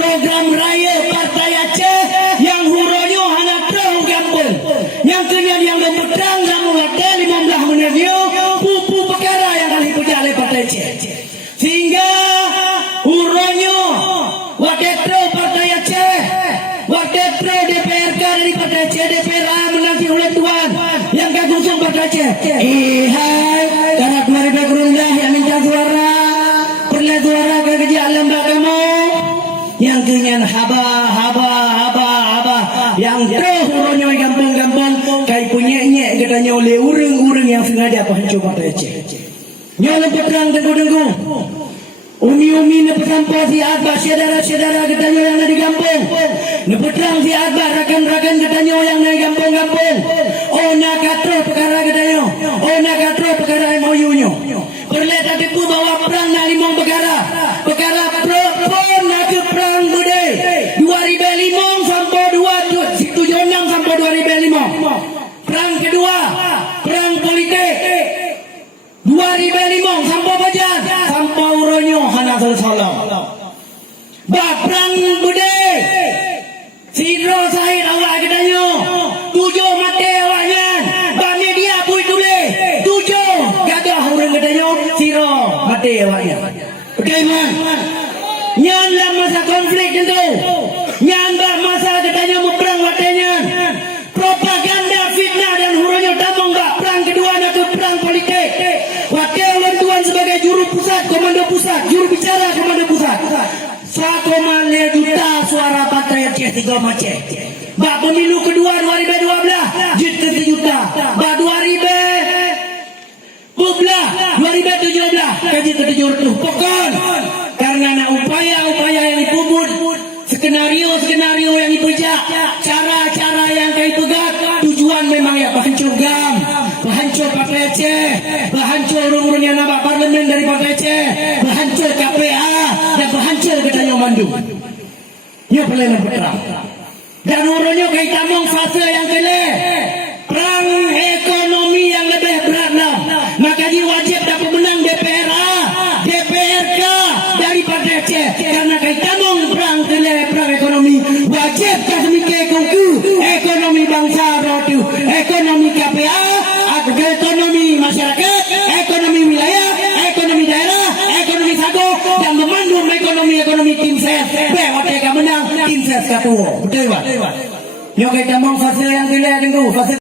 program raya Partai Aceh yang huronya hanya terung kampung. Yang kenyang yang berpedang namun ada 15 menit pupu perkara yang kali puja oleh Partai Aceh. Sehingga huronya waketro Partai Aceh, waketro DPRK dari Partai Aceh, DPRA menanti oleh Tuan yang kagusung Partai Aceh. Hai, karena 2000 gerundah yang minta suara, perlah suara ke kerja alam kamu. Yang kenyang haba yang terus huronya gampang-gampang kai punya katanya oleh urang-urang yang sengaja pahancur Partai Aceh. Nyala perang tengku-tengku. Umi-umi na pesampa si Adba, saudara-saudara katanya yang ada di kampung. Na petrang si Adba, rakan-rakan katanya yang ada di kampung-kampung. Oh nak katro perkara katanya. Oh nak katro perkara MOU-nya. Perlet hatiku bawa perang na 5 perkara. Perkara pon nak ke perang bude. 2005 sampai 2076 sampai 2005. Perang kedua, perang politik. 2005 sampai bajan sampai uronyo hana salam. Perang bude. Sidro Sahid awak katanya. 7 mati awaknya. Ba media pui tulis. 7 gadah orang katanya. Sidro mati awaknya. Bagaimana? Nyan lah masa konflik tentu. Nyan bah masa katanya mau perang watenya. Propaganda fitnah dan huronyo tamong gak perang kedua nak ke perang politik. Wakil Tuan sebagai juru pusat, komando pusat, juru bicara komando pusat. 1,5 juta suara Partai Aceh 3 Aceh. Bak pemilu kedua 2012 jut ke 1 juta. Bak 2017 kaji ke 700. Pokon karena nak upaya-upaya yang dipubut, skenario-skenario yang dipejak, cara-cara yang kami pegang, tujuan memang ya penghancur GAM, penghancur Partai Aceh, penghancur urung-urung yang nampak parlemen dari Partai Aceh, penghancur KPA dan penghancur Kedanyo Mandu. Ia perlahan perang. Dan urungnya kita mong fase yang kele, perang ekonomi yang lebih berat lah. Maka dia wajib dapat menang DPRA, DPRK dari Partai Aceh. Karena kita mong perang kele, perang ekonomi wajib kasmike kuku ekonomi bangsa rotu, ekonomi KPA, ekonomi masyarakat, ekonomi wilayah, ekonomi daerah, ekonomi sago dan memandu ekonomi tim ses. Waktu kita menang tim ses katu. Betul tak? Yang kita mong fase yang kele tunggu fase